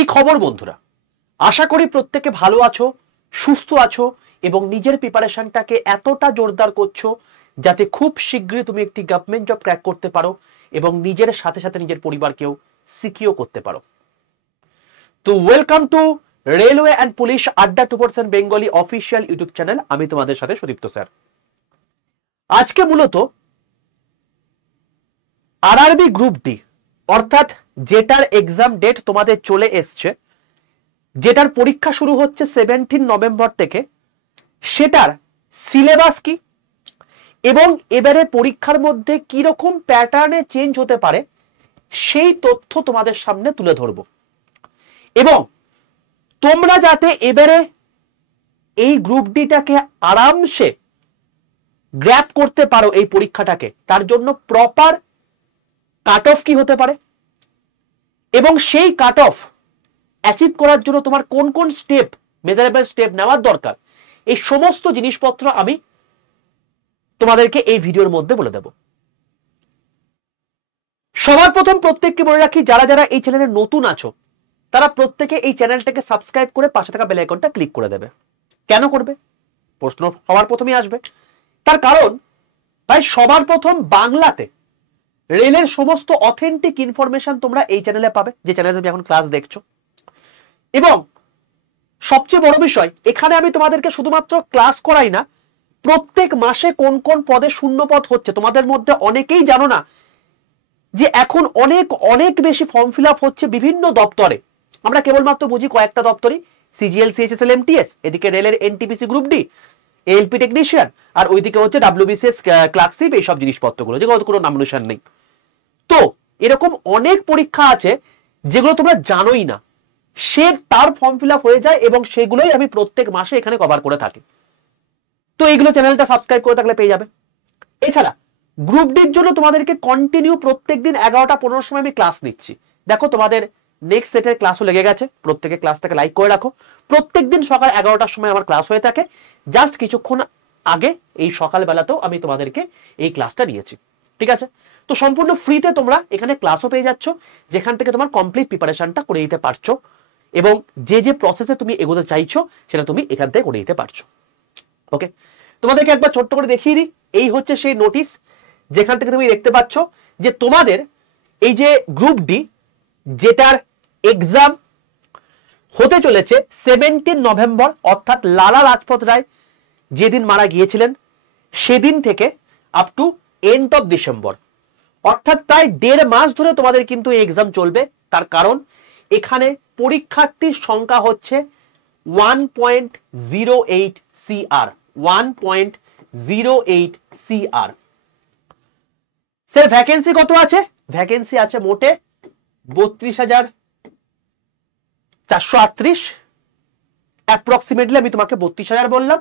কি খবর বন্ধুরা? আশা করি প্রত্যেকে ভালো আছো, সুস্থ আছো এবং নিজের প্রিপারেশনটাকে এতটা জোরদার করছো যাতে খুব শীঘ্রই তুমি একটি গভর্নমেন্ট জব ক্র্যাক করতে পারো এবং নিজের সাথে সাথে নিজের পরিবারকেও সিকিউর করতে পারো। তো welcome to railway and police আড্ডা 2% বেঙ্গলি অফিসিয়াল ইউটিউব চ্যানেল। আমি তোমাদের সাথে সুদীপ্ত স্যার। আজকে মূলত আরআরবি গ্রুপ ডি অর্থাৎ যেটার এক্সাম ডেট তোমাদের চলে এসছে, যেটার পরীক্ষা শুরু হচ্ছে 17 নভেম্বর থেকে, সেটার সিলেবাস কি এবং এবারে পরীক্ষার মধ্যে কি রকম প্যাটার্নে চেঞ্জ হতে পারে সেই তথ্য তোমাদের সামনে তুলে ধরব এবং তোমরা যাতে এবারে এই গ্রুপ ডিটাকে আরামসে গ্র্যাব করতে পারো এই পরীক্ষাটাকে, তার জন্য প্রপার কাট অফ কি হতে পারে এবং সেই কাট অফ অ্যাচিভ করার জন্য তোমার কোন কোন স্টেপ, মেজারেবল স্টেপ নেওয়ার দরকার, এই সমস্ত জিনিসপত্র আমি তোমাদেরকে এই ভিডিওর মধ্যে বলে দেব। সবার প্রথম প্রত্যেককে বলে রাখি, যারা যারা এই চ্যানেলে নতুন আছো তারা প্রত্যেকে এই চ্যানেলটাকে সাবস্ক্রাইব করে পাশে থাকা বেল আইকনটা ক্লিক করে দেবে। কেন করবে? প্রশ্ন সবার প্রথমেই আসবে। তার কারণ ভাই, সবার প্রথম বাংলাতে রেলের সমস্ত অথেন্টিক ইনফরমেশন তোমরা এই চ্যানেলে পাবে, যে চ্যানেলে তুমি এখন ক্লাস দেখছো। এবং সবচেয়ে বড় বিষয়, এখানে আমি তোমাদেরকে শুধুমাত্র ক্লাস করাই না, প্রত্যেক মাসে কোন কোন পদে শূন্য পদ হচ্ছে তোমাদের মধ্যে অনেকেই জানো না যে এখন অনেক অনেক বেশি ফর্ম ফিল আপ হচ্ছে বিভিন্ন দপ্তরে। আমরা কেবলমাত্র বুঝি কয়েকটা দপ্তরই, সিজিএল, সিএইচএসএল, এমটিএস, এদিকে রেলের NTPC group D, ALP technician, আর ওইদিকে হচ্ছে ডাব্লিউবিসিএস ক্লার্কশিপ, এইসব জিনিসপত্রগুলো যেগুলো কোনো নামনুসার নেই। তো এরকম অনেক পরীক্ষা আছে যেগুলো তোমরা জানোই না, সে তার ফর্ম ফিল আপ হয়ে যায় এবং সেগুলোই আমি প্রত্যেক মাসে এখানে কভার করে থাকি। তো এইগুলো চ্যানেলটা সাবস্ক্রাইব করে থাকলে পেয়ে যাবে। এছাড়া গ্রুপ ডির জন্য তোমাদেরকে কন্টিনিউ প্রত্যেকদিন 11টা 15 সময় আমি ক্লাস নিচ্ছি। দেখো তোমাদের নেক্সট সেটের ক্লাসও লেগে গেছে, প্রত্যেকে ক্লাসটাকে লাইক করে রাখো। প্রত্যেকদিন সকাল 11টার সময় আমার ক্লাস হয়ে থাকে। জাস্ট কিছুক্ষণ আগে এই সকালবেলাতেও আমি তোমাদেরকে এই ক্লাসটা নিয়েছি, ঠিক আছে? তো সম্পূর্ণ ফ্রিতে তোমরা এখানে ক্লাসও পেয়ে যাচ্ছ, যেখান থেকে তোমার কমপ্লিট প্রিপারেশনটা করে নিতে পারছো এবং যে যে প্রসেসে তুমি এগোতে চাইছো সেটা তুমি এখান থেকে করে নিতে পারছো। ওকে, তোমাদেরকে একবার ছোট্ট করে দেখিয়ে দিই। এই হচ্ছে সেই নোটিশ, যেখান থেকে তুমি দেখতে পাচ্ছ যে তোমাদের এই যে গ্রুপ ডি, যেটার এক্সাম হতে চলেছে 17 নভেম্বর, অর্থাৎ লালা লাজপত রায় যেদিন মারা গিয়েছিলেন সেদিন থেকে up to end of December, অর্থাৎ প্রায় 1.5 মাস ধরে তোমাদের কিন্তু এই এক্সাম চলবে। তার কারণ এখানে পরীক্ষার্থীর সংখ্যা হচ্ছে 1.08 CR, 1.08 CR। স্যার ভ্যাকেন্সি কত আছে? ভ্যাকেন্সি আছে মোটে 32,438। অ্যাপ্রক্সিমেটলি আমি তোমাকে 32,000 বললাম,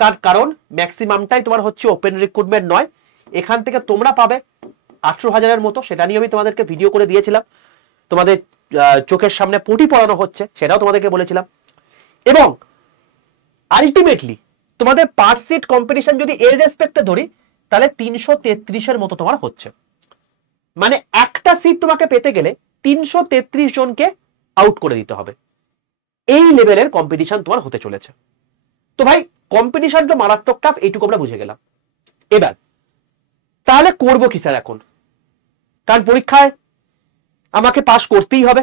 তার কারণ ম্যাক্সিমামটাই তোমার হচ্ছে ওপেন রিক্রুটমেন্ট নয়। এখান থেকে তোমরা পাবে 18,000-এর মতো, সেটা নিয়ে আমি তোমাদেরকে ভিডিও করে দিয়েছিলাম। তোমাদের চোখের সামনে পটি পড়ানো হচ্ছে, সেটাও তোমাদেরকে বলেছিলাম। এবং আলটিমেটলি তোমাদের পার সিট কম্পিটিশন যদি এর রেসপেক্টে ধরি, তাহলে 333-এর মতো তোমার হচ্ছে। মানে একটা সিট তোমাকে পেতে গেলে 333 জনকে আউট করে দিতে হবে। এই লেভেলের কম্পিটিশন তোমার হতে চলেছে। তো ভাই, কম্পিটিশনটা মারাত্মক টাফ, এইটুকু আমরা বুঝে গেলাম। এবার তাহলে করবো কি স্যার এখন? কারণ পরীক্ষায় আমাকে পাস করতেই হবে।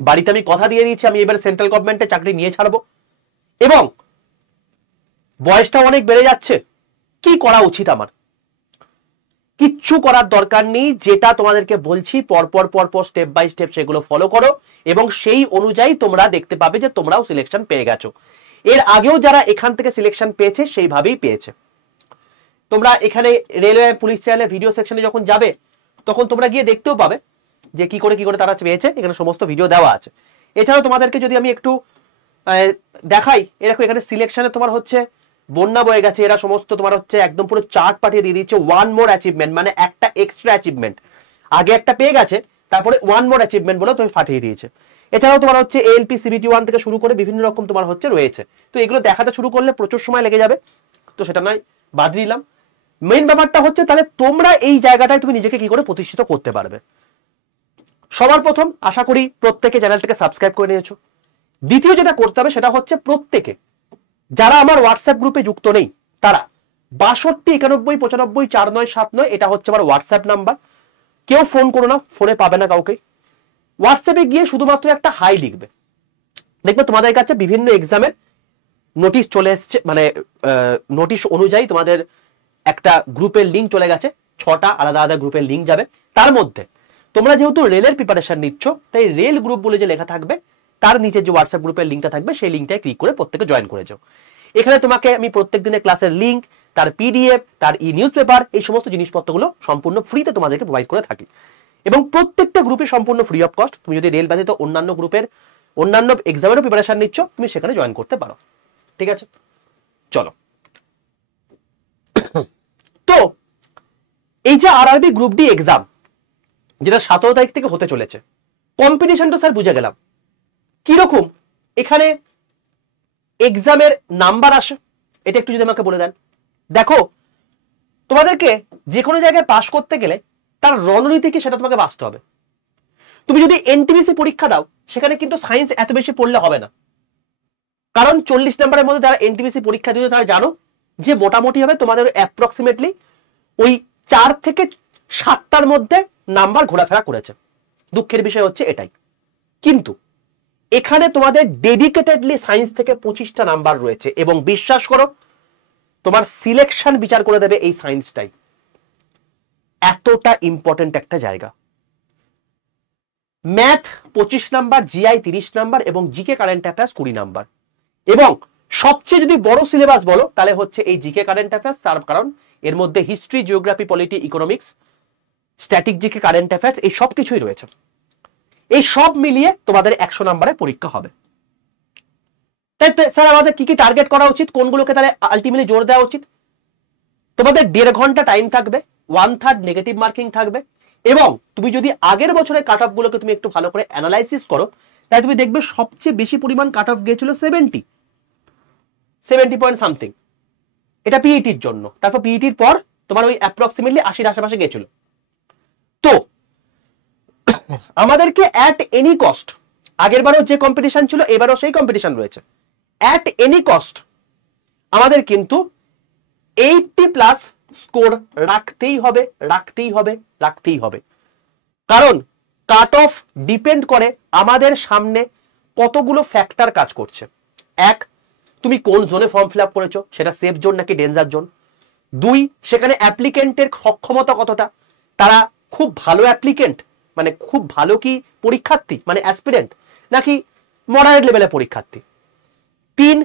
বাড়িতে আমি কথা দিয়ে দিয়েছি, আমি এবার সেন্ট্রাল গভর্নমেন্টে চাকরি নিয়ে ছাড়বো এবং বয়সটা অনেক বেড়ে যাচ্ছে। কি করা উচিত আমার? কিচ্ছু করার দরকার নেই, যেটা তোমাদেরকে বলছি পরপর পরপর স্টেপ বাই স্টেপ সেগুলো ফলো করো এবং সেই অনুযায়ী তোমরা দেখতে পাবে যে তোমরাও সিলেকশন পেয়ে গেছো। এর আগেও যারা এখান থেকে সিলেকশন পেয়েছে সেইভাবেই পেয়েছে। তোমরা এখানে রেলওয়ে পুলিশ চ্যানেলে ভিডিও সেকশনে যখন যাবে তখন তোমরা গিয়ে দেখতেও পাবে যে কি করে তারা পেয়েছে, এখানে সমস্ত ভিডিও দেওয়া আছে। এছাড়াও তোমাদেরকে যদি আমি একটু দেখাই, দেখো এখানে সিলেকশনে তোমার হচ্ছে বন্যা বয়ে গেছে, এরা সমস্ত তোমার হচ্ছে একদম পুরো চার্ট পাঠিয়ে দিয়ে দিচ্ছে। 1 মোর অ্যাচিভমেন্ট, মানে একটা এক্সট্রা অ্যাচিভমেন্ট, আগে একটা পেয়ে গেছে তারপরে 1 মোর অ্যাচিভমেন্ট বলে তুমি পাঠিয়ে দিয়েছে। এছাড়াও তোমার হচ্ছে এএলপি সিবিটি 1 থেকে শুরু করে বিভিন্ন রকম তোমার হচ্ছে রয়েছে। তো এগুলো দেখাতে শুরু করলে প্রচুর সময় লেগে যাবে, তো সেটা নয় বাদ দিলাম। মেইন ব্যাপারটা হচ্ছে তাহলে তোমরা এই জায়গাটায় তুমি নিজেকে কি করে প্রতিষ্ঠিত করতে পারবে। সবার প্রথম আশা করি প্রত্যেকে চ্যানেলটাকে সাবস্ক্রাইব করে নিয়েছো। দ্বিতীয় যেটা করতে হবে সেটা হচ্ছে প্রত্যেকে যারা আমার হোয়াটসঅ্যাপ গ্রুপে যুক্ত নেই তারা 6291954979 এটা হচ্ছে আমার হোয়াটসঅ্যাপ নাম্বার। কেউ ফোন করো না, ফোনে পাবে না কাউকে। হোয়াটসঅ্যাপে গিয়ে শুধুমাত্র একটা হাই লিখবে, দেখবে তোমাদের কাছে বিভিন্ন এক্সামের নোটিশ চলে এসছে, মানে নোটিশ অনুযায়ী তোমাদের একটা গ্রুপের লিঙ্ক চলে গেছে, 6টা আলাদা আলাদা গ্রুপের লিঙ্ক যাবে। তার মধ্যে তোমরা যেহেতু রেলের প্রিপারেশন নিচ্ছ তাই রেল গ্রুপ বলে যে লেখা থাকবে তার নিচে যে হোয়াটসঅ্যাপ গ্রুপের লিঙ্কটা থাকবে সেই লিঙ্কটায় ক্লিক করে প্রত্যেকে জয়েন করে যাও। এখানে তোমাকে আমি প্রত্যেক দিনের ক্লাসের লিঙ্ক, তার পিডিএফ, তার নিউজ পেপার, এই সমস্ত জিনিসপত্রগুলো সম্পূর্ণ ফ্রিতে তোমাদেরকে প্রোভাইড করে থাকি এবং প্রত্যেকটা গ্রুপে সম্পূর্ণ ফ্রি অফ কস্ট। তুমি যদি রেল ব্যতীত অন্যান্য গ্রুপের অন্যান্য এক্সামেরও প্রিপারেশন নিচ্ছ তুমি সেখানে জয়েন করতে পারো। ঠিক আছে, চলো। তো এই যে আরআরবি গ্রুপ ডি এক্সাম যেটা 17 তারিখ থেকে হতে চলেছে, কম্পিটিশনটা স্যার বুঝে গেলাম কিরকম, এখানে এক্সামের নাম্বার আসে, এটা একটু যদি আমাকে বলে দেন। দেখো তোমাদেরকে যে কোনো জায়গায় পাস করতে গেলে তার রণনীতি কি সেটা তোমাকে বাঁচতে হবে। তুমি যদি এনটিপিসি পরীক্ষা দাও সেখানে কিন্তু সায়েন্স এত বেশি পড়লে হবে না, কারণ 40 নম্বরের মধ্যে যারা এনটিপিসি পরীক্ষা দিতে তারা জানো যে মোটামুটি হবে তোমাদের অ্যাপ্রক্সিমেটলি ওই 4 থেকে 7টার মধ্যে নাম্বার ঘোরাফেরা করেছে। দুঃখের বিষয় হচ্ছে এটাই, কিন্তু এখানে তোমাদের ডেডিকেটেডলি সায়েন্স থেকে 25টা নাম্বার রয়েছে এবং বিশ্বাস করো তোমার সিলেকশন বিচার করে দেবে এই সায়েন্সটাই, এতটা ইম্পর্টেন্ট একটা জায়গা। ম্যাথ 25 নাম্বার, জিআই 30 নাম্বার এবং জিকে কারেন্ট অ্যাফেয়ার্স 20 নাম্বার। এবং সবচেয়ে যদি বড় সিলেবাস বলো তাহলে হচ্ছে এই জিকে কারেন্ট অ্যাফেয়ার্স, তার কারণ এর মধ্যে history, geography, polity, economics, static GK, current affairs এই সব কিছুই রয়েছে। এই সব মিলিয়ে তোমাদের 100 নম্বরের পরীক্ষা হবে। তাই স্যার আমাদের কি কি টার্গেট করা উচিত, কোনগুলোকে তাহলে আলটিমেটলি জোর দেওয়া উচিত? তোমাদের 1.5 ঘন্টা টাইম থাকবে, 1/3 নেগেটিভ মার্কিং থাকবে এবং তুমি যদি আগের বছরের কাট অফ গুলোকে তুমি একটু ভালো করে অ্যানালাইসিস করো তাই তুমি দেখবে সবচেয়ে বেশি পরিমাণ কাট অফ গিয়েছিল 70 পয়েন্ট সামথিং, এটা পিইটির জন্য। তারপর পিইটির পর তোমার ওই অ্যাপ্রক্সিমেটলি 80-র আশেপাশে গিয়েছিল। তো আমাদেরকে অ্যাট এনি কস্ট, আগের বারও যে কম্পিটিশন ছিল এবারও সেই কম্পিটিশন রয়েছে, অ্যাট এনি কস্ট আমাদের কিন্তু 80+ স্কোর রাখতেই হবে, রাখতেই হবে, রাখতেই হবে। কারণ কাট অফ ডিপেন্ড করে আমাদের সামনে কতগুলো ফ্যাক্টর কাজ করছে। এক, তুমি কোন জোনে ফর্ম ফিল আপ করেছো, সেটা সেফ জোন নাকি ডেঞ্জার জোন। 2, সেখানে অ্যাপ্লিকেন্টের সক্ষমতা কতটা, তারা খুব ভালো অ্যাপ্লিকেন্ট মানে খুব ভালো কি পরীক্ষার্থী মানে অ্যাসপিরেন্ট নাকি মডারেট লেভেলের পরীক্ষার্থী। 3,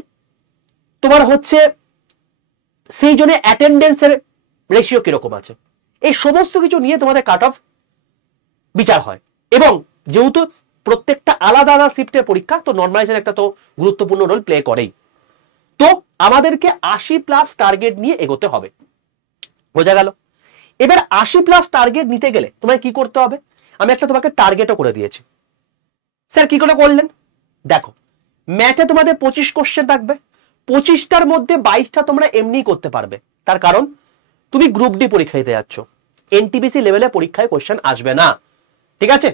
তোমার হচ্ছে সেই জন্য অ্যাটেন্ডেন্সের রেশিও কিরকম আছে। এই সমস্ত কিছু নিয়ে তোমাদের কাট অফ বিচার হয় এবং যেহেতু প্রত্যেকটা আলাদা আলাদা শিফটের পরীক্ষা তো নর্মালাইজেশন একটা তো গুরুত্বপূর্ণ রোল প্লে করেই। তো আমাদেরকে 80+ টার্গেট নিয়ে এগোতে হবে, বোঝা গেল? এবার 80+ টার্গেট নিতে গেলে তোমায় কি করতে হবে, আমি একটা তোমাকে টার্গেটও করে দিয়েছি। স্যার কি করে করলেন? দেখো ম্যাথে তোমাদের 25 কোশ্চেন থাকবে, 25টার মধ্যে 22টা তোমরা এমনি করতে পারবে। তার কারণ তুমি গ্রুপ ডি পরীক্ষা দিতে যাচ্ছ, এনটিপিসি লেভেলে পরীক্ষায় কোশ্চেন আসবে না। ঠিক আছে,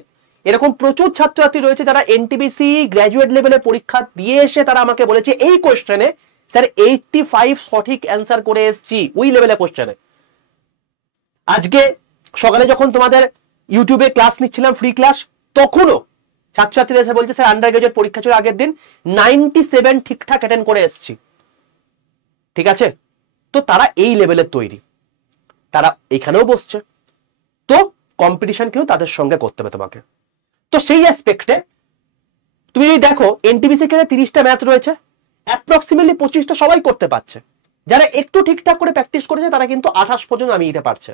এরকম প্রচুর ছাত্রছাত্রী রয়েছে যারা এনটিপিসি গ্র্যাজুয়েট লেভেলে পরীক্ষা দিয়ে এসে তারা আমাকে বলেছে এই কোশ্চেনে স্যার 85 সঠিক অ্যান্সার করে এসেছি ওই লেভেলে কোশ্চেনে। আজকে সকালে যখন তোমাদের ইউটিউবে ক্লাস নিচ্ছিলাম ফ্রি ক্লাস, তখনও ছাত্রছাত্রীরা এসে বলছে স্যার আন্ডার গ্রাজুয়েট পরীক্ষা ছিল আগের দিন 97 ঠিকঠাক অ্যাটেন্ড করে এসেছি। ঠিক আছে, তো তারা এই লেভেলের তৈরি, তারা এখানেও বসছে, তো কম্পিটিশন কিন্তু তাদের সঙ্গে করতে হবে তোমাকে। তো সেই অ্যাসপেক্টে তুমি যদি দেখো এনটিপিসি কে 30টা ম্যাথ রয়েছে, অ্যাপ্রক্সিমেটলি 25টা সবাই করতে পারছে। যারা একটু ঠিকঠাক করে প্র্যাকটিস করেছে তারা কিন্তু 28 পর্যন্ত নামিয়ে দিতে পারছে।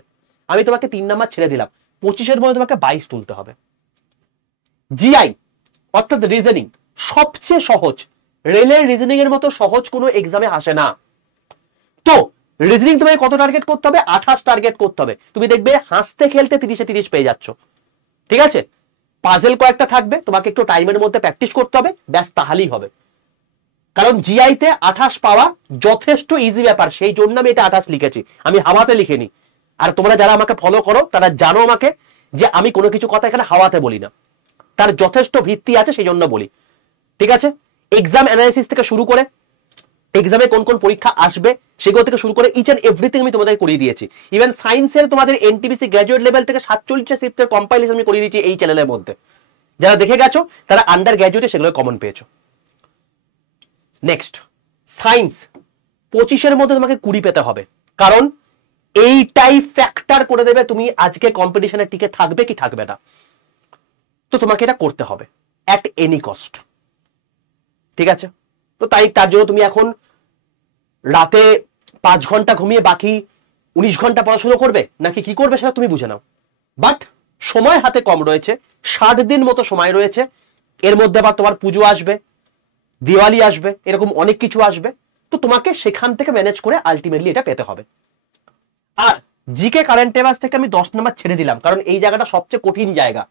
আমি তোমাকে 3 নাম্বার ছেড়ে দিলাম, 25-এর মধ্যে তোমাকে 22 তুলতে হবে। জিআই অর্থাৎ রিজনিং সবচেয়ে সহজ, রেলের রিজনিং এর মতো সহজ কোনো এক্সামে আসে না। তো রিজনিং তোমাকে কত টার্গেট করতে হবে? 28 টার্গেট করতে হবে। তুমি দেখবে হাসতে খেলতে 30-এ 30 পেয়ে যাচ্ছ। ঠিক আছে, পাজেল কয়েকটা থাকবে, তোমাকে একটু টাইমের মধ্যে প্র্যাকটিস করতে হবে, ব্যাস তাহলেই হবে। কারণ জিআইতে 28 পাওয়া যথেষ্ট ইজি ব্যাপার, সেই জন্য আমি এটা 28 লিখেছি, আমি হাওয়াতে লিখিনি। আর তোমরা যারা আমাকে ফলো করো তারা জানো আমাকে যে আমি কোনো কিছু কথা এখানে হাওয়াতে বলি না, তার যথেষ্ট ভিত্তি আছে, সেই জন্য বলি। ঠিক আছে, এক্সাম অ্যানালিসিস থেকে শুরু করে এক্সামে কোন কোন পরীক্ষা আসবে সেগুলো থেকে শুরু করে ইচ এন্ড এভরিথিং আমি তোমাদের করিয়ে দিয়েছি। ইভেন সায়েন্সের তোমাদের এনটিপিসি গ্র্যাজুয়েট লেভেল থেকে 47টা শিফটের কম্পাইলেশন আমি করিয়ে দিয়েছি এই চ্যানেলের মধ্যে। যারা দেখে গেছো তারা আন্ডার গ্র্যাজুয়েটে সেগুলো কমন পেয়েছো। নেক্সট, সায়েন্স 25-এর মধ্যে তোমাকে 20 পেতে হবে, কারণ এইটাই ফ্যাক্টর করে দেবে তুমি আজকে কম্পিটিশনে টিকে থাকবে কি থাকবে না। তো তোমাকে এটা করতে হবে অ্যাট এনি কস্ট। ঠিক আছে, তো তার জন্য তুমি এখন রাতে 5 ঘন্টা ঘুমিয়ে বাকি 19 ঘন্টা পড়াশোনা করবে নাকি কি করবে সেটা তুমি বুঝে নাও। বাট সময় হাতে কম রয়েছে, 60 দিন মতো সময় রয়েছে। এর মধ্যে আবার তোমার পুজো আসবে, দিওয়ালি আসবে, এরকম অনেক কিছু আসবে। তো তোমাকে সেখান থেকে ম্যানেজ করে আলটিমেটলি এটা পেতে হবে। আর জিকে কারেন্ট অ্যাফেয়ার্স থেকে আমি 10 নাম্বার ছেড়ে দিলাম, কারণ এই জায়গাটা সবচেয়ে কঠিন জায়গা,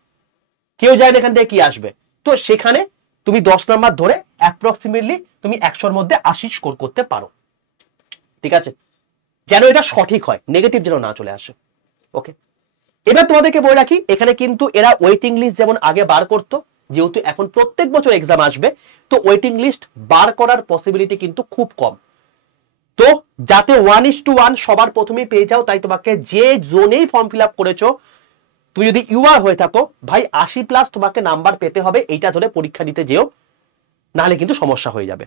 কেউ জানে না এখান থেকে কি আসবে। তো সেখানে তুমি 10 নাম্বার ধরে অ্যাপ্রক্সিমেটলি তুমি 100-র মধ্যে 80 স্কোর করতে পারো। ঠিক আছে, যেন এটা সঠিক হয়, নেগেটিভ যেন না চলে আসে। ওকে, এবার তোমাদেরকে বলে রাখি, এখানে কিন্তু এরা ওয়েটিং লিস্ট যেমন আগে বার করতো, যেহেতু এখন প্রত্যেক বছর এক্সাম আসবে, তো ওয়েটিং লিস্ট বার করার পসিবিলিটি কিন্তু খুব কম। তো যাতে 1:1 সবার প্রথমেই পেয়ে যাও, তাই তোমাকে যে জোনেই ফর্ম ফিল আপ করেছো, তুমি যদি ইউআর হয়ে থাকো ভাই 80+ তোমাকে নাম্বার পেতে হবে, এইটা ধরে পরীক্ষা দিতে যেও, নাহলে কিন্তু সমস্যা হয়ে যাবে।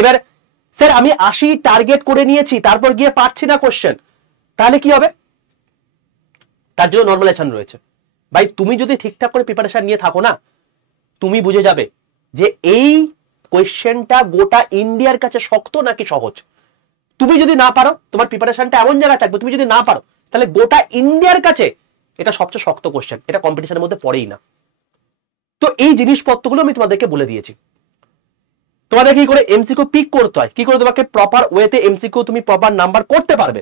এবার স্যার আমি 80 টার্গেট করে নিয়েছি, তারপর গিয়ে পাচ্ছি না কোশ্চেন, তাহলে কি হবে? তার জন্য নরমালাইজেশন রয়েছে। ভাই তুমি যদি ঠিকঠাক করে প্রিপারেশন নিয়ে থাকো না, তুমি বুঝে যাবে যে এই কোশ্চেনটা গোটা ইন্ডিয়ার কাছে শক্ত নাকি সহজ। তুমি যদি না পারো, তোমার প্রিপারেশনটা এমন জায়গায় থাকবে, তুমি যদি না পারো তাহলে গোটা ইন্ডিয়ার কাছে এটা সবচেয়ে শক্ত কোশ্চেন, এটা কম্পিটিশনের মধ্যে পড়েই না। তো এই জিনিসপত্রগুলো আমি তোমাদেরকে বলে দিয়েছি। তোমাদের কি করে এমসিকিউ পিক করতে হয়, কি করে তোমাকে প্রপার ওয়েতে এমসিকিউ তুমি প্রপার নাম্বার করতে পারবে,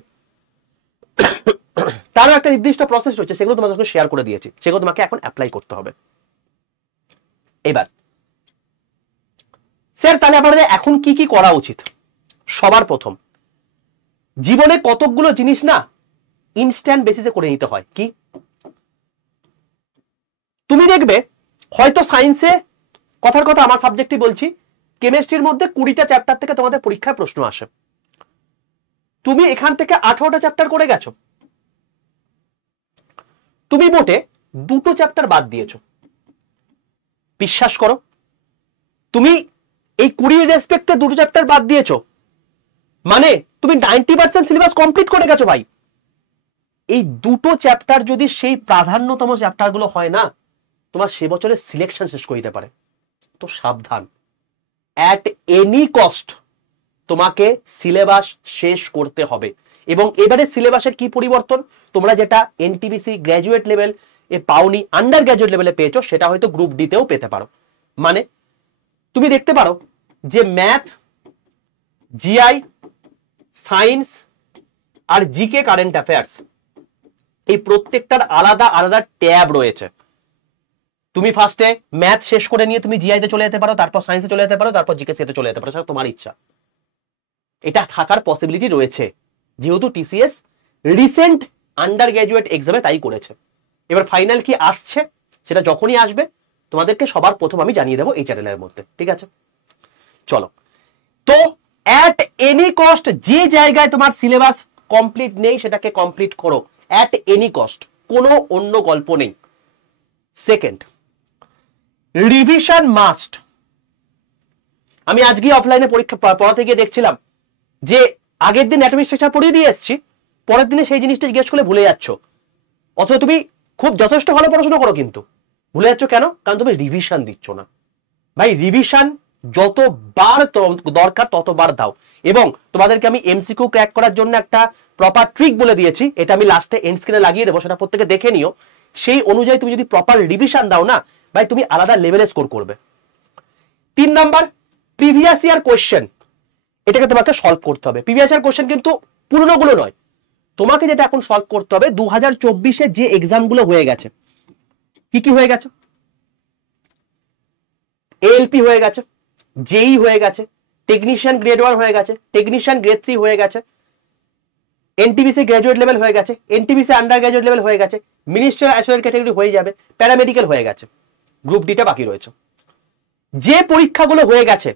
তারও একটা নির্দিষ্ট প্রসেস রয়েছে, সেগুলো তোমাদেরকে শেয়ার করে দিয়েছি, সেগুলো তোমাকে এখন অ্যাপ্লাই করতে হবে। এবার স্যার তাহলে আমাদের এখন কি কি করা উচিত? সবার প্রথম, জীবনে কতকগুলো জিনিস না ইনস্ট্যান্ট বেসিসে করে নিতে হয়। কি? তুমি দেখবে হয়তো সায়েন্সে, কথার কথা আমার সাবজেক্টই বলছি, কেমিস্ট্রির মধ্যে 20টা চ্যাপ্টার থেকে তোমাদের পরীক্ষায় প্রশ্ন আসে, তুমি এখান থেকে 18টা চ্যাপ্টার করে গেছো, তুমি মোটে 2টো চ্যাপ্টার বাদ দিয়েছো। বিশ্বাস করো, তুমি এই 20 রেসপেক্টে 2টো চ্যাপ্টার বাদ দিয়েছো, মানে তুমি 90% সিলেবাস কমপ্লিট করে গেছো ভাই। এই 2টো চ্যাপ্টার যদি সেই প্রাধান্যতম চ্যাপ্টার গুলো হয় না, তোমার সে বছরের সিলেকশন শেষ করে দিতে পারে। তো সাবধান, অ্যাট এনি কস্ট তোমাকে সিলেবাস শেষ করতে হবে। এবং এবারে সিলেবাসের কি পরিবর্তন, তোমরা যেটা এনটিপিসি গ্র্যাজুয়েট লেভেল এ পাওনি, আন্ডার গ্র্যাজুয়েট লেভেলে পেয়েছো, সেটা হয়তো গ্রুপ ডিতেও পেতে পারো। মানে তুমি দেখতে পারো যে ম্যাথ, জিআই, সায়েন্স আর জিকে কারেন্ট অ্যাফেয়ার্স, এই প্রত্যেকটার আলাদা আলাদা ট্যাব রয়েছে। তুমি ফার্স্টে ম্যাথ শেষ করে নিয়ে তুমি জিআইতে চলে যেতে পারো, তারপর সায়েন্সে চলে যেতে পারো, তারপর জিকেসিতে চলে যেতে পারো, সেটা তোমার ইচ্ছা। এটা থাকার পসিবিলিটি রয়েছে, যেহেতু টিসিএস রিসেন্ট আন্ডার গ্র্যাজুয়েট এক্সামে তাই করেছে। এবার ফাইনাল কি আসছে সেটা যখনই আসবে তোমাদেরকে সবার প্রথম আমি জানিয়ে দেবো এই চ্যানেলের মধ্যে। ঠিক আছে, চলো। তো অ্যাট এনি কস্ট যে জায়গায় তোমার সিলেবাস কমপ্লিট নেই সেটাকে কমপ্লিট করো, অ্যাট এনি কস্ট, কোনো অন্য গল্প নেই। Second, revision must. আমি আজকে অফলাইনে পরীক্ষা পড়াতে গিয়ে দেখছিলাম যে আগের দিন অ্যাটমিক স্ট্রাকচার পড়িয়ে দিয়ে এসেছি, পরের দিনে সেই জিনিসটা জিজ্ঞেস করলে ভুলে যাচ্ছ, অথচ তুমি খুব যথেষ্ট ভালো পড়াশোনা করো, কিন্তু ভুলে যাচ্ছ কেন? কারণ তুমি রিভিশন দিচ্ছ না। ভাই রিভিশন যতবার দরকার ততবার দাও। এবং তোমাদেরকে আমি এমসিকিউ ক্র্যাক করার জন্য একটা প্রপার ট্রিক বলে দিয়েছি, এটা আমি লাস্টে এন্ড স্ক্রিনে লাগিয়ে দেবো, সেটা প্রত্যেকে দেখে নিও। সেই অনুযায়ী তুমি যদি প্রপার রিভিশন দাও না ভাই, তুমি আলাদা লেভেলে স্কোর করবে। 3 নাম্বার, প্রিভিয়াস ইয়ার কোয়েশ্চেন, এটাকে তোমাকে সলভ করতে হবে। প্রিভিয়াস ইয়ার কোয়েশ্চেন কিন্তু পুরনোগুলো নয়, তোমাকে যেটা এখন সলভ করতে হবে 2024-এ যে এক্সামগুলো হয়ে গেছে। কি কি হয়ে গেছে? এএলপি হয়ে গেছে, জেই হয়ে গেছে, টেকনিশিয়ান গ্রেড 1 হয়ে গেছে, টেকনিশিয়ান গ্রেড 3 হয়ে গেছে, এনটিপিসি গ্র্যাজুয়েট লেভেল হয়ে গেছে, এনটিপিসি আন্ডার গ্র্যাজুয়েট লেভেল হয়ে গেছে, মিনিস্টার অ্যাসোসিয়েট ক্যাটাগরি হয়ে যাবে, প্যারামেডিক্যাল হয়ে গেছে। গ্রুপ ডিটা বাকি রয়েছে। যে পরীক্ষাগুলো হয়ে গেছে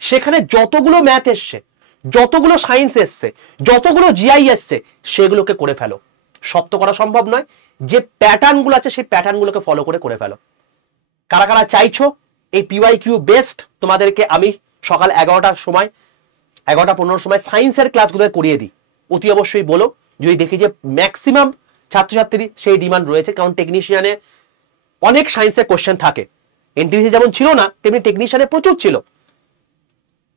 সেখানে যতগুলো ম্যাথ এসছে, যতগুলো সায়েন্স এসছে, যতগুলো জিআই এসছে, সেগুলোকে করে ফেলো। সব তো করা সম্ভব নয়, যে প্যাটার্নগুলো আছে সেই প্যাটার্নগুলোকে ফলো করে ফেলো। কারা কারা চাইছো এই পিওয়াইকিউ বেস্ট তোমাদেরকে আমি সকাল 11টার সময় 11:15 সময় সায়েন্সের ক্লাসগুলো করিয়ে দিই, অতি অবশ্যই বলো। যদি দেখি যে ম্যাক্সিমাম ছাত্রছাত্রী সেই ডিমান্ড রয়েছে, কারণ টেকনিশিয়ানে অনেক সায়েন্সের কোশ্চেন থাকে, এনটিপিসি যেমন ছিল না তেমনি টেকনিশিয়ানে প্রচুর ছিল,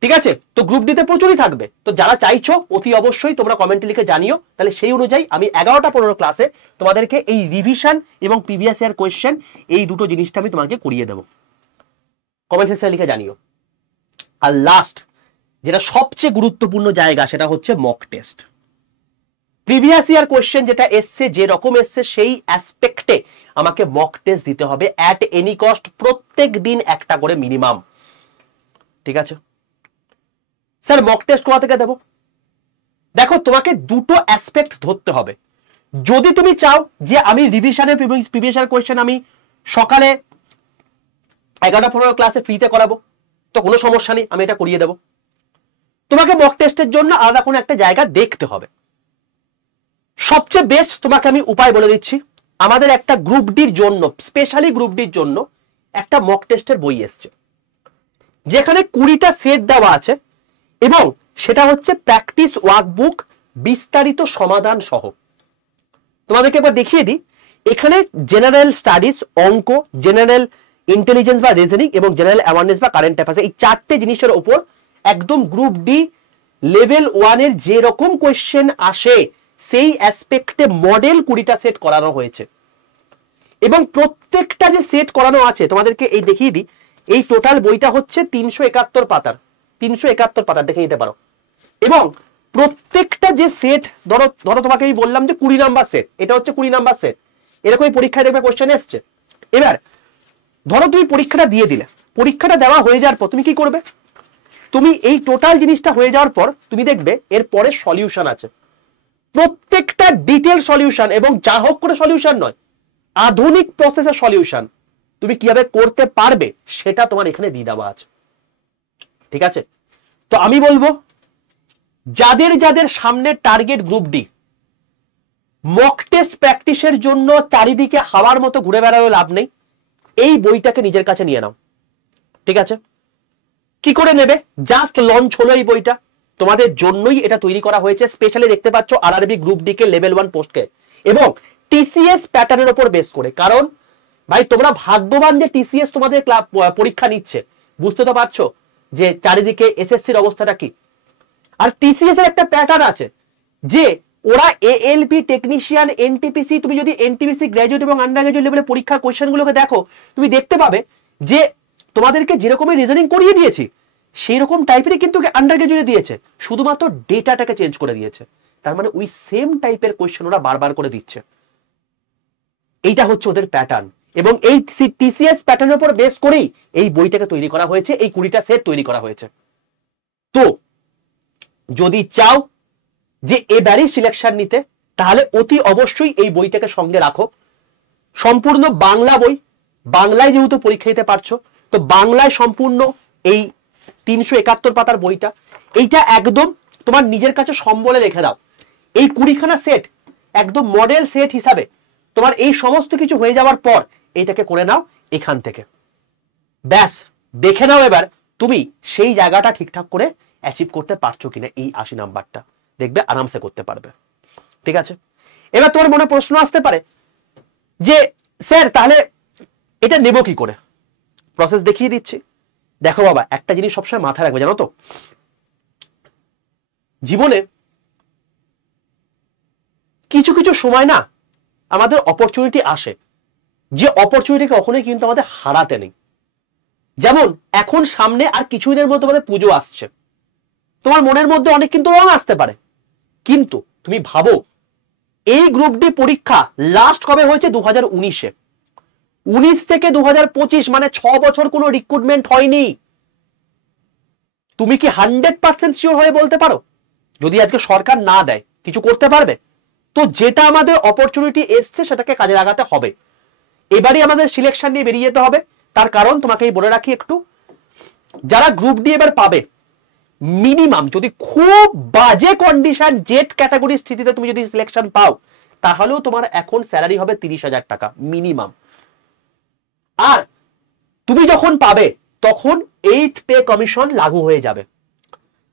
ঠিক আছে? তো গ্রুপ ডিতে প্রচুরই থাকবে। তো যারা চাইছো অতি অবশ্যই তোমরা কমেন্টে লিখে জানিও, তাহলে সেই অনুযায়ী আমি 11:15 ক্লাসে তোমাদেরকে এই রিভিশন এবং প্রিভিয়াস ইয়ার কোয়েশ্চেন এই দুটো জিনিসটা আমি তোমাকে করিয়ে দেবো। কমেন্ট সেকশনে লিখে জানিও। আর লাস্ট যেটা সবচেয়ে গুরুত্বপূর্ণ জায়গা, সেটা হচ্ছে mock test. Previous year question যেটা এসছে, যে রকম এসছে সেই অ্যাসপেক্টে আমাকে মক টেস্ট দিতে হবে অ্যাট এনি কস্ট, প্রত্যেক দিন একটা করে মিনিমাম, ঠিক আছে? স্যার মক টেস্ট কোথা থেকে দেবো? দেখো, তোমাকে দুটো অ্যাসপেক্ট ধরতে হবে। যদি তুমি চাও যে আমি রিভিশনের প্রিভিয়াস ইয়ার কোয়েশ্চেন আমি সকালে 11:15 ক্লাসে ফ্রিতে করাবো, তো কোনো সমস্যা নেই, আমি এটা করিয়ে দেবো। তোমাকে মক টেস্টের জন্য আলাদা কোনো একটা জায়গা দেখতে হবে। সবচেয়ে বেস্ট তোমাকে আমি উপায় বলে দিচ্ছি, আমাদের একটা গ্রুপ ডির জন্য, স্পেশালি গ্রুপ ডির জন্য একটা মক টেস্টের বই এসছে, যেখানে 20টা সেট দেওয়া আছে এবং সেটা হচ্ছে প্র্যাকটিস ওয়ার্কবুক বিস্তারিত সমাধান সহ। তোমাদেরকে একবার দেখিয়ে দিই, এখানে জেনারেল স্টাডিজ, অঙ্ক, জেনারেল ইন্টেলিজেন্স বা রিজনিং এবং জেনারেল অ্যাওয়ারনেস বা কারেন্ট অ্যাফেয়ার্স, এই 4টে জিনিসের উপর একদম গ্রুপ ডি লেভেল 1 এর যে রকম কোয়েশ্চেন আসে সেই অ্যাসপেক্টে মডেল 20টা সেট করানো হয়েছে। এবং প্রত্যেকটা যে সেট করানো আছে তোমাদেরকে এই দেখিয়ে দিই, এই টোটাল বইটা হচ্ছে 371 পাতার, 371 পাতার, দেখে নিতে পারো। এবং প্রত্যেকটা যে সেট, ধরো তোমাকে আমি বললাম যে 20 নাম্বার সেট, এটা হচ্ছে 20 নাম্বার সেট, এরকমই পরীক্ষায় দেখবে কোয়েশ্চেন এসছে। এবার ধরো তুমি পরীক্ষাটা দিয়ে দিলে, পরীক্ষাটা দেওয়া হয়ে যাওয়ার পর তুমি কি করবে? তুমি এই টোটাল জিনিসটা হয়ে যাওয়ার পর তুমি দেখবে এর পরে সলিউশন আছে, প্রত্যেকটা ডিটেল সলিউশন, এবং যা হোক করে সলিউশন নয়, আধুনিক প্রসেসের সলিউশন তুমি কিভাবে করতে পারবে সেটা তোমার এখানে দিয়ে দেওয়া আছে, ঠিক আছে? তো আমি বলবো যাদের যাদের সামনে target group D, mock test প্র্যাকটিসের জন্য চারিদিকে হাওয়ার মতো ঘুরে বেড়ানো লাভ নেই, এই বইটাকে নিজের কাছে নিয়ে নাও, ঠিক আছে? কি করে নেবে? জাস্ট লঞ্চ হলো এই বইটা, তোমাদের জন্যই এটা তৈরি করা হয়েছে। স্পেশালি দেখতে পাচ্ছ আরআরবি গ্রুপ ডি কে লেভেল 1 পোস্টকে, এবং টিসিএস প্যাটার্নের উপর বেস করে। কারণ ভাই তোমরা ভাগ্যবান যে টিসিএস তোমাদের পরীক্ষা নিচ্ছে, বুঝতে তো পারছো যে চারিদিকে এসএসসির অবস্থাটা কি। আর টিসিএস এর একটা প্যাটার্ন আছে যে ওরা এএলপি টেকনিশিয়ান, এনটিপিসি, তুমি যদি এনটিপিসি গ্র্যাজুয়েট এবং আন্ডার গ্র্যাজুয়েট লেভেলের পরীক্ষার কোয়েশ্চেনগুলোকে দেখো, তুমি দেখতে পাবে যে তোমাদেরকে যেরকমের রিজনিং করিয়ে দিয়েছি সেই রকম টাইপেরই কিন্তু আন্ডার গ্র্যাজুয়েট দিয়েছে, শুধুমাত্র ডেটাটাকে চেঞ্জ করে দিয়েছে। তার মানে ওই সেম টাইপের কোয়েশ্চেন ওরা বারবার করে দিচ্ছে, এইটা হচ্ছে ওদের প্যাটার্ন। এবং এই টিসিএস প্যাটার্নের উপর বেস করেই এই বইটাকে তৈরি করা হয়েছে, এই 20টা সেট তৈরি করা হয়েছে। তো যদি চাও যে এবারই সিলেকশন নিতে, তাহলে অতি অবশ্যই এই বইটাকে সঙ্গে রাখো। সম্পূর্ণ বাংলা বই, বাংলায় যেহেতু পরীক্ষা দিতে পারছো, তো বাংলায় সম্পূর্ণ এই 371 পাতার বইটা, এইটা একদম তোমার নিজের কাছে সম্বলে রেখে দাও। এই 20খানা সেট একদম মডেল সেট হিসাবে তোমার এই সমস্ত কিছু হয়ে যাওয়ার পর এইটাকে করে নাও এখান থেকে, ব্যাস দেখে নাও এবার তুমি সেই জায়গাটা ঠিকঠাক করে অ্যাচিভ করতে পারছো কিনা। এই 80 নাম্বারটা দেখবে আরামসে করতে পারবে, ঠিক আছে? এবার তোমার মনে প্রশ্ন আসতে পারে যে স্যার তাহলে এটা নেব কি করে? প্রসেস দেখিয়ে দিচ্ছি। দেখো বাবা, একটা জিনিস সবসময় মাথায় রাখবে, জানো তো, জীবনে কিছু কিছু সময় না আমাদের অপরচুনিটি আসে, যে অপরচুনিটিকে কখনোই কিন্তু আমাদের হারাতে নেই। যেমন এখন সামনে আর কিছুদিনের মধ্যে আমাদের পুজো আসছে, তোমার মনের মধ্যে অনেক কিন্তু রং আসতে পারে, কিন্তু তুমি ভাবো এই গ্রুপ ডি পরীক্ষা লাস্ট কবে হয়েছে? 2019-এ। 19 থেকে 2025 মানে 6 বছর কোনো রিক্রুটমেন্ট হয়নি। তুমি কি 100% শিওর হয়ে বলতে পারো যদি আজকে সরকার না দেয় কিছু করতে পারবে? তো যেটা আমাদের অপরচুনিটি এসছে সেটাকে কাজে লাগাতে হবে। এবারই আমাদের সিলেকশন নিয়ে বেরিয়ে যেতে হবে, তার কারণ তোমাকে বলে রাখি একটু, যারা গ্রুপ ডি এবার পাবে মিনিমাম যদি খুব বাজে কন্ডিশন জেড ক্যাটাগরির স্থিতিতে তুমি যদি সিলেকশন পাও তাহলেও তোমার এখন স্যালারি হবে 30,000 টাকা মিনিমাম। আর তুমি যখন পাবে তখন 8th পে কমিশন লাগু হয়ে যাবে।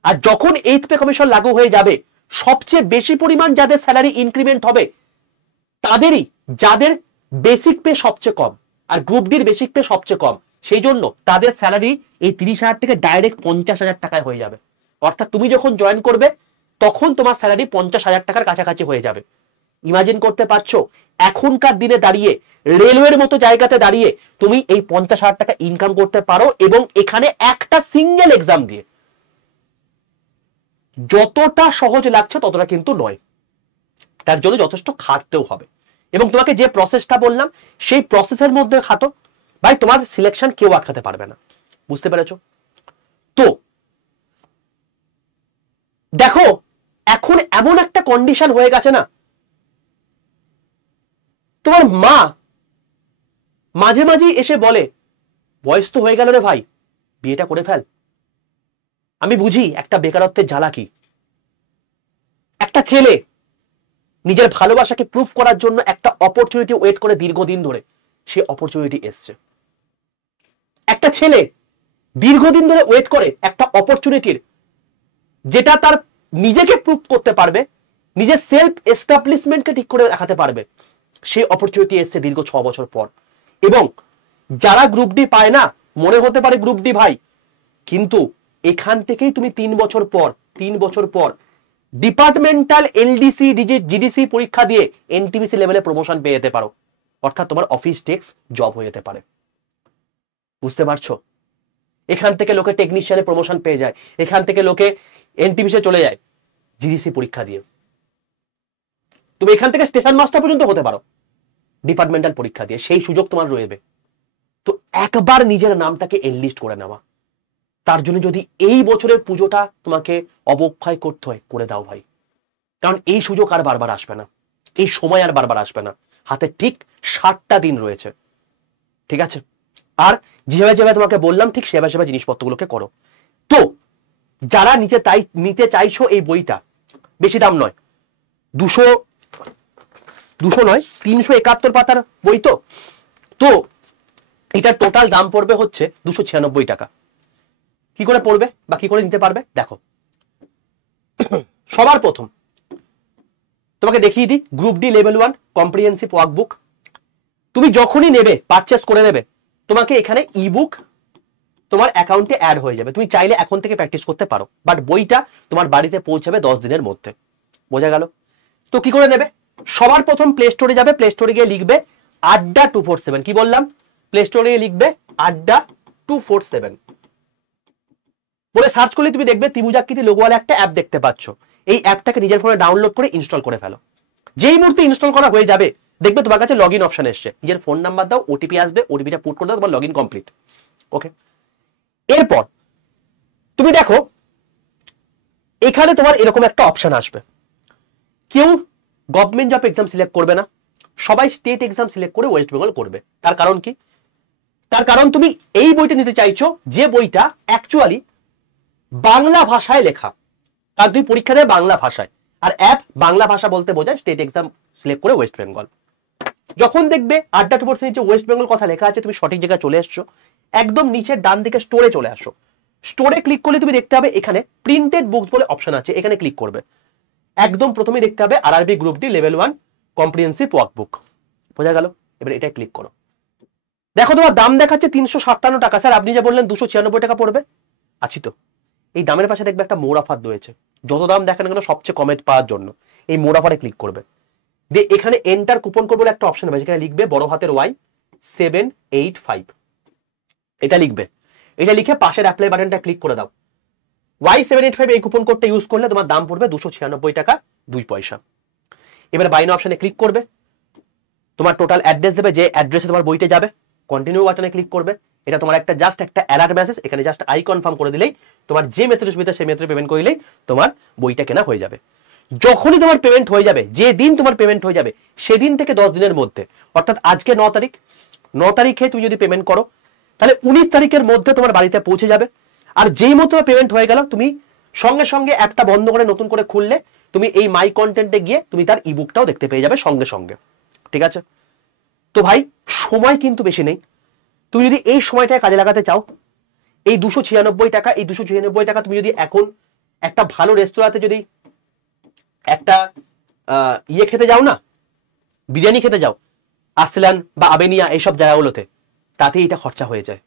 আর যখন 8th পে কমিশন লাগু হয়ে যাবে সবচেয়ে বেশি পরিমাণ যাদের স্যালারি ইনক্রিমেন্ট হবে তাদেরই, যাদের বেসিক পে সবচেয়ে কম আর গ্রুপ ডির বেসিক পে সবচেয়ে কম, সেই জন্য তাদের স্যালারি এই 30,000 থেকে ডাইরেক্ট 50,000 টাকায় হয়ে যাবে। অর্থাৎ তুমি যখন জয়েন করবে তখন তোমার স্যালারি 50,000 টাকার কাছাকাছি হয়ে যাবে। ইমাজিন করতে পারছো এখনকার দিনে দাঁড়িয়ে রেলওয়ের মতো জায়গাতে দাঁড়িয়ে তুমি এই 50,000 টাকা ইনকাম করতে পারো, এবং এখানে একটা সিঙ্গেল এক্সাম দিয়ে। যতটা সহজ লাগছে ততটা কিন্তু নয়, তার জন্য যথেষ্ট খাটতেও হবে। এবং তোমাকে যে প্রসেসটা বললাম সেই প্রসেসের মধ্যে খাটো ভাই, তোমার সিলেকশন কেউ আটকাতে পারবে না। বুঝতে পেরেছো? তো দেখো এখন এমন একটা কন্ডিশন হয়ে গেছে না, তোমার মা মাঝে মাঝেই এসে বলে বয়স তো হয়ে গেল রে ভাই, বিয়েটা করে ফেল। আমি বুঝি একটা বেকারত্বের জ্বালা কি। একটা ছেলে নিজের ভালোবাসাকে প্রুফ করার জন্য একটা অপরচুনিটি ওয়েট করে দীর্ঘদিন ধরে, সে অপরচুনিটি এসছে। একটা ছেলে দীর্ঘদিন ধরে ওয়েট করে একটা অপরচুনিটির, যেটা তার নিজেকে প্রুফ করতে পারবে, নিজের সেলফ এস্টাবলিশমেন্টকে ঠিক করে দেখাতে পারবে, সেই অপরচুনিটি এসছে দীর্ঘ 6 বছর পর। এবং যারা গ্রুপ ডি পায় না, মনে হতে পারে গ্রুপ ডি ভাই, কিন্তু এখান থেকেই তুমি 3 বছর পর ডিপার্টমেন্টাল এলডিসি জিডিসি পরীক্ষা দিয়ে এনটিপিসি লেভেলে প্রমোশন পেয়ে যেতে পারো। অর্থাৎ তোমার অফিস ডেস্ক জব হয়ে যেতে পারে। বুঝতে পারছো? এখান থেকে লোকে টেকনিশিয়ানে প্রমোশন পেয়ে যায়, এখান থেকে লোকে এনটিপিসি চলে যায় জিডিসি পরীক্ষা দিয়ে। তুমি এখান থেকে স্টেশন মাস্টার পর্যন্ত হতে পারো ডিপার্টমেন্টাল পরীক্ষা দিয়ে, সেই সুযোগ তোমার রয়েছে। তো একবার নিজের নামটাকে এনলিস্ট করে নেওয়া, তার জন্য যদি এই বছরের পুজোটা তোমাকে অবক্ষয় করতে হয় করে দাও ভাই, কারণ এই সুযোগ আর বারবার আসবে না, এই সময় আর বারবার আসবে না। হাতে ঠিক 60টা দিন রয়েছে, ঠিক আছে? আর যেভাবে যেভাবে তোমাকে বললাম ঠিক সেভাবে সেভাবে জিনিসপত্রগুলোকে করো। তো যারা নিতে চাইছো এই বইটা, বেশি দাম নয়, 200 নয় 371 পাতার বই। তো এটা টোটাল দাম পড়বে হচ্ছে 296 টাকা। কি করে পড়বে বা কি করে নিতে পারবে দেখো। সবার প্রথম তোমাকে দেখিয়ে দিই group D level 1 comprehensive workbook. তুমি যখনই নেবে, পারচেস করে নেবে, তোমাকে এখানে ইবুক তোমার অ্যাকাউন্টে অ্যাড হয়ে যাবে। তুমি চাইলে এখন থেকে প্র্যাকটিস করতে পারো, বাট বইটা তোমার বাড়িতে পৌঁছাবে 10 দিনের মধ্যে। বোঝা গেল? তো কি করে নেবে? সবার প্রথম প্লে স্টোরে যাবে, প্লে স্টোরে গিয়ে লিখবে আড্ডা 247। কি বললাম? প্লে স্টোরে গিয়ে লিখবে আড্ডা 247 বলে সার্চ করলে তুমি দেখবে ত্রিভুজাকৃতি লোগোওয়ালা একটা অ্যাপ দেখতে পাচ্ছ। এই অ্যাপটাকে নিজের ফোনে ডাউনলোড করে ইনস্টল করে ফেলো। যেই মুহূর্তে ইনস্টল করা হয়ে যাবে দেখবে তোমার কাছে লগ ইন অপশন এসছে, নিজের ফোন নাম্বার দাও, ওটিপি আসবে, ওটিপিটা পুট করে দাও, তোমার লগ ইন কমপ্লিট। ওকে, এরপর তুমি দেখো এখানে তোমার এরকম একটা অপশন আসবে। কেউ গভর্নমেন্ট জব এক্সাম সিলেক্ট করবে না, সবাই স্টেট এক্সাম সিলেক্ট করে ওয়েস্ট বেঙ্গল করবে। তার কারণ কি? তার কারণ তুমি এই বইটা নিতে চাইছো যে বইটা অ্যাকচুয়ালি বাংলা ভাষায় লেখা, কারণ তুমি পরীক্ষা দেবে বাংলা ভাষায়, আর অ্যাপ বাংলা ভাষা বলতে বোঝায় স্টেট এক্সাম সিলেক্ট করে ওয়েস্ট বেঙ্গল। যখন দেখবে আড্ডা 247 নিচে ওয়েস্ট বেঙ্গল কথা লেখা আছে, তুমি সঠিক জায়গায় চলে এসছো। একদম নিচের ডান দিকে স্টোরে চলে আসো। স্টোরে ক্লিক করলে তুমি দেখতে হবে এখানে প্রিন্টেড বুকস বলে অপশন আছে, এখানে ক্লিক করবে। একদম প্রথমে দেখতে হবে RRB group D level 1 comprehensive workbook. বোঝা গেল? এবার এটা ক্লিক করো। দেখো তোমার দাম দেখাচ্ছে 357 টাকা। স্যার আপনি যে বললেন 296 টাকা পড়বে, আছি তো। এই দামের পাশে দেখবে একটা মোর অফার রয়েছে, যত দাম দেখেন কেন সবচেয়ে কমে পাওয়ার জন্য এই মোর অফারে ক্লিক করবে। দিয়ে এখানে এন্টার কুপন কোড বলে একটা অপশন হবে, যেখানে লিখবে বড় হাতের Y785, এটা লিখবে। এটা লিখে পাশের অ্যাপ্লাই বাটনটা ক্লিক করে দাও। Y785 এই কুপন কোডটা ইউজ করলে তোমার দাম পড়বে 296 টাকা 2 পয়সা। এবার বাই নাও অপশনে ক্লিক করবে, তোমার টোটাল অ্যাড্রেস দেবে, যে অ্যাড্রেসে তোমার বইটা যাবে। কন্টিনিউ বাটনে ক্লিক করবে। এটা তোমার একটা জাস্ট একটা অ্যালার্ট মেসেজ, এখানে জাস্ট আই কনফার্ম করে দিলেই তোমার যে মেথডে সুবিধা সেই মেথডে পেমেন্ট করলেই তোমার বইটা কেনা হয়ে যাবে। যখনই তোমার পেমেন্ট হয়ে যাবে, যে দিন তোমার পেমেন্ট হয়ে যাবে সেদিন থেকে 10 দিনের মধ্যে, অর্থাৎ আজকে 9 তারিখে তুমি যদি পেমেন্ট করো, তাহলে 19 তারিখের মধ্যে তোমার বাড়িতে পৌঁছে যাবে। আর যেই মতো পেমেন্ট হয়ে গেল, তুমি সঙ্গে সঙ্গে অ্যাপটা বন্ধ করে নতুন করে খুললে তুমি এই মাই কন্টেন্টে গিয়ে তুমি তার ইবুকটাও দেখতে পেয়ে যাবে সঙ্গে সঙ্গে। ঠিক আছে? তো ভাই সময় কিন্তু বেশি নেই। তুমি যদি এই সময়টায় কাজে লাগাতে চাও, এই 296 টাকা, এই 296 টাকা তুমি যদি এখন একটা ভালো রেস্তোরাঁতে যদি একটা ইয়ে খেতে যাও না, বিরিয়ানি খেতে যাও, আসলান বা আবেনিয়া এইসব জায়গাগুলোতে, তাতে এটা খরচা হয়ে যায়।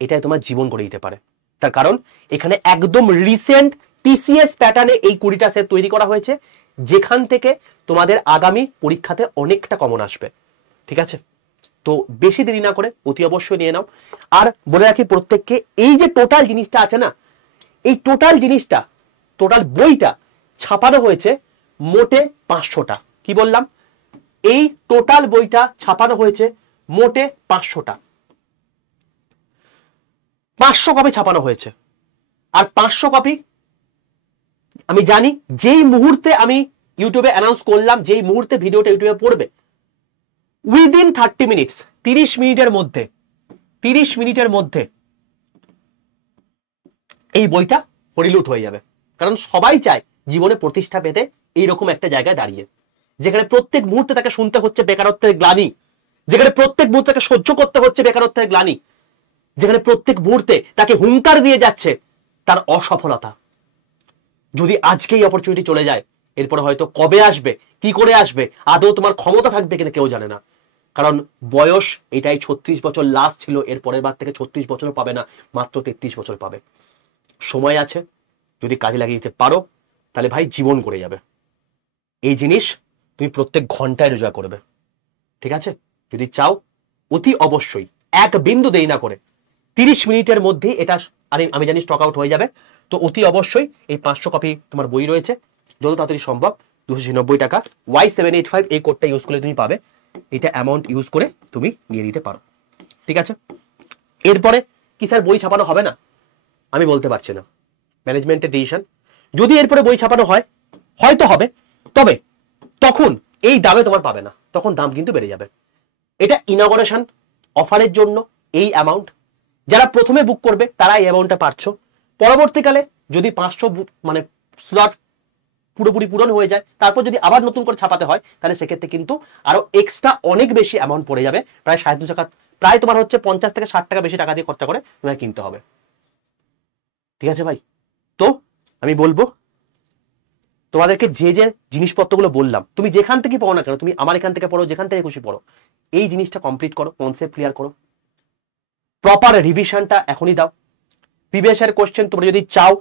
এটাই তোমার জীবন করে দিতে পারে। তার কারণ এখানে একদম রিসেন্ট টিসিএস প্যাটার্নে এই 20টা সেট তৈরি করা হয়েছে, যেখান থেকে তোমাদের আগামী পরীক্ষাতে অনেকটা কমন আসবে। ঠিক আছে? তো বেশি দেরি না করে অতি অবশ্যই নিয়ে নাও। আর বলে রাখি প্রত্যেককে, এই যে টোটাল জিনিসটা আছে না, এই টোটাল জিনিসটা, টোটাল বইটা ছাপানো হয়েছে মোটে 500টা। কি বললাম? এই টোটাল বইটা ছাপানো হয়েছে মোটে 500টা, 500 কপি ছাপানো হয়েছে। আর 500 কপি আমি জানি যেই মুহূর্তে আমি ইউটিউবে অ্যানাউন্স করলাম, যেই মুহূর্তে ভিডিওটা ইউটিউবে পড়বে, উইদিন 30 মিনিটস, 30 মিনিটের মধ্যে, 30 মিনিটের মধ্যে এই বইটা হরিলুট হয়ে যাবে। কারণ সবাই চায় জীবনে প্রতিষ্ঠা পেতে এইরকম একটা জায়গায় দাঁড়িয়ে, যেখানে প্রত্যেক মুহূর্তে তাকে শুনতে হচ্ছে বেকারত্বের গ্লানি, যেখানে প্রত্যেক মুহূর্তে তাকে সহ্য করতে হচ্ছে বেকারত্বের গ্লানি, যেখানে প্রত্যেক মুহূর্তে তাকে হুঙ্কার দিয়ে যাচ্ছে তার অসফলতা। যদি আজকেই অপরচুনিটি চলে যায়, এরপরে হয়তো কবে আসবে, কি করে আসবে, আদৌ তোমার ক্ষমতা থাকবে কিনা কেউ জানে না। কারণ বয়স এটাই 36 বছর লাস্ট ছিল, এর পরের বার থেকে 36 বছরও পাবে না, মাত্র 33 বছর পাবে। সময় আছে, যদি কাজে লাগিয়ে দিতে পারো তাহলে ভাই জীবন করে যাবে। এই জিনিস তুমি প্রত্যেক ঘন্টায় রোজগার করবে। ঠিক আছে? যদি চাও অতি অবশ্যই এক বিন্দু দেরি না করে 30 মিনিটের মধ্যে এটা, আমি জানি স্টক আউট হয়ে যাবে, তো অতি অবশ্যই এই 500 কপি তোমার বই রয়েছে, যত তাড়াতাড়ি সম্ভব 296 টাকা Y785 এই কোডটা ইউজ করলে তুমি পাবে। এটা অ্যামাউন্ট ইউজ করে তুমি নিয়ে নিতে পারো। ঠিক আছে? এরপরে কি স্যার বই ছাপানো হবে না? আমি বলতে পারছি না, ম্যানেজমেন্টের ডিসিশন। যদি এরপরে বই ছাপানো হয়, হয়তো হবে, তবে তখন এই দামে তোমার পাবে না, তখন দাম কিন্তু বেড়ে যাবে। এটা ইনগরেশন অফারের জন্য এই অ্যামাউন্ট, যারা প্রথমে বুক করবে তারা এই অ্যামাউন্টটা পাচ্ছ। পরবর্তীকালে যদি 500 মানে স্লট পুরোপুরি পূরণ হয়ে যায়, তারপর যদি আবার নতুন করে ছাপাতে হয়, তাহলে সেক্ষেত্রে কিন্তু আরো এক্সট্রা অনেক বেশি অ্যামাউন্ট পড়ে যাবে, প্রায় 250 টাকা, প্রায় তোমার হচ্ছে 50 থেকে 60 টাকা বেশি টাকা দিয়ে খরচা করে তোমাকে কিনতে হবে। ঠিক আছে ভাই? তো আমি বলবো তোমাদেরকে যে যে জিনিসপত্রগুলো বললাম, তুমি যেখান থেকে পড়ো না কেন, তুমি আমার এখান থেকে পড়ো, যেখান থেকে খুশি পড়ো, এই জিনিসটা কমপ্লিট করো, কনসেপ্ট ক্লিয়ার করো, প্রপার রিভিশনটা এখনই দাও। প্রিভিয়াস ইয়ার কোশ্চেন তোমরা যদি চাও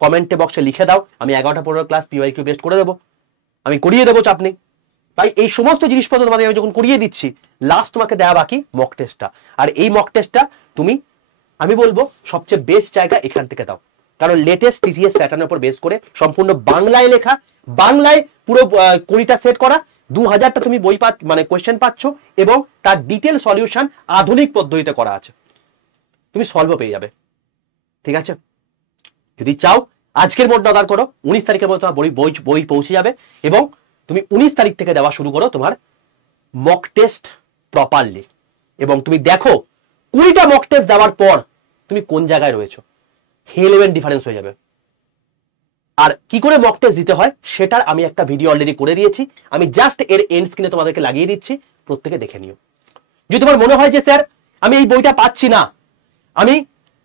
কমেন্টে বক্সে লিখে দাও, আমি 11টা 15 ক্লাস পিওয়াইকিউ বেস্ট করে দেবো, আমি করিয়ে দেবো, চাপ নেই। তাই এই সমস্ত জিনিসপত্র তোমাদের আমি যখন করিয়ে দিচ্ছি, লাস্ট তোমাকে দেওয়া বাকি মক টেস্টটা। আর এই মক টেস্টটা তুমি, আমি বলবো সবচেয়ে বেস্ট জায়গা এখান থেকে দাও, কারণ লেটেস্ট টিসিএস প্যাটার্নের উপর বেস করে সম্পূর্ণ বাংলায় লেখা, বাংলায় পুরো 20টা সেট করা, 2000টা তুমি বই মানে কোয়েশ্চেন পাচ্ছ, এবং তার ডিটেল সলিউশন আধুনিক পদ্ধতিতে করা আছে, তুমি সলভও পেয়ে যাবে। ঠিক আছে? যদি চাও আজকের মধ্যে অর্ডার করো, 19 তারিখের মধ্যে বই পৌঁছে যাবে, এবং তুমি 19 তারিখ থেকে দেওয়া শুরু করো তোমার মক টেস্ট প্রপারলি, এবং তুমি দেখো 20টা মক টেস্ট দেওয়ার পর তুমি কোন জায়গায় রয়েছো, হেলেভেন ডিফারেন্স হয়ে যাবে। আর কি করে মক টেস্ট দিতে হয় সেটার আমি একটা ভিডিও অলরেডি করে দিয়েছি, আমি জাস্ট এর এন্ড স্ক্রিনে তোমাদেরকে লাগিয়ে দিচ্ছি, প্রত্যেকে দেখে নিও। যদি তোমার মনে হয় যে স্যার আমি এই বইটা পাচ্ছি না, আমি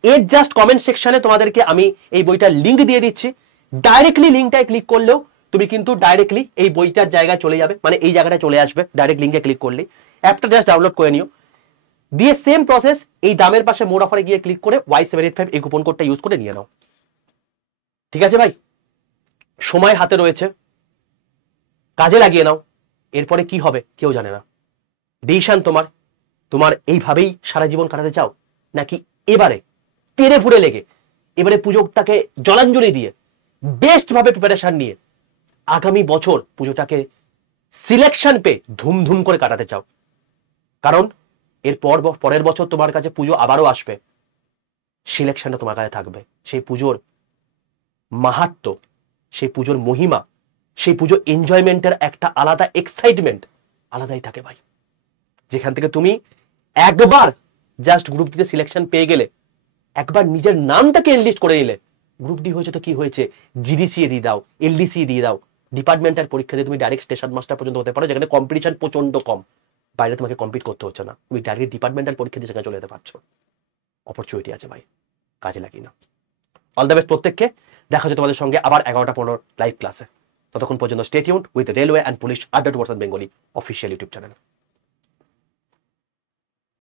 এর জাস্ট কমেন্ট সেকশনে তোমাদেরকে আমি এই বইটার লিঙ্ক দিয়ে দিচ্ছি, ডাইরেক্টলি লিঙ্কটায় ক্লিক করলেও তুমি কিন্তু ডাইরেক্টলি এই বইটার জায়গায় চলে যাবে, মানে এই জায়গাটা চলে আসবে, ডাইরেক্ট লিঙ্কে ক্লিক করলে। অ্যাপটা জাস্ট ডাউনলোড করে নিও, দিয়ে সেম প্রসেস এই দামের পাশে মোর অফারে গিয়ে ক্লিক করে Y785 এই কুপন কোডটা ইউজ করে নিয়ে নাও। ঠিক আছে ভাই? সময় হাতে রয়েছে, কাজে লাগিয়ে নাও, এরপরে কি হবে কেউ জানে না। ডিসিশন তোমার, তোমার এইভাবেই সারা জীবন কাটাতে চাও, নাকি এবারে তেরে ফুড়ে লেগে এবারে পুজোটাকে জলাঞ্জলি দিয়ে বেস্ট ভাবে প্রিপারেশন নিয়ে আগামী বছর পুজোটাকে সিলেকশন পেয়ে ধুমধুম করে কাটাতে চাও? কারণ এর পরের বছর তোমার কাছে পুজো আবারও আসবে, সিলেকশনটা তোমার কাছে থাকবে, সেই পুজোর মাহাত্ম্য, সেই পুজোর মহিমা, সেই পুজো এনজয়মেন্টের একটা আলাদা এক্সাইটমেন্ট আলাদাই থাকে ভাই, যেখান থেকে তুমি একবার জাস্ট গ্রুপ ডিতে সিলেকশন পেয়ে গেলে একবার নিজের নামটাকে এনলিস্ট করে নিলে, গ্রুপ ডি হয়েছে তো কি হয়েছে, জিডিসি দিয়ে দাও, এলডিসি দিয়ে দাও, ডিপার্টমেন্টাল পরীক্ষা দিয়ে তুমি ডাইরেক্ট স্টেশন মাস্টার পর্যন্ত হতে পারো, যেখানে কম্পিটিশন প্রচন্ড কম, বাইরে তোমাকে কম্পিট করতে হচ্ছে না, তুমি ডাইরেক্ট ডিপার্টমেন্টাল পরীক্ষা দিয়ে সেখানে চলে যেতে পারছো। অপরচুনিটি আছে ভাই, কাজে লাগিয়ে না। অল দ্য বেস্ট প্রত্যেককে। দেখা হচ্ছে তোমাদের সঙ্গে আবার 11টা 15 লাইভ ক্লাসে। ততক্ষণ পর্যন্ত stay tuned with railway and police আড্ডা towards Bengali official YouTube channel.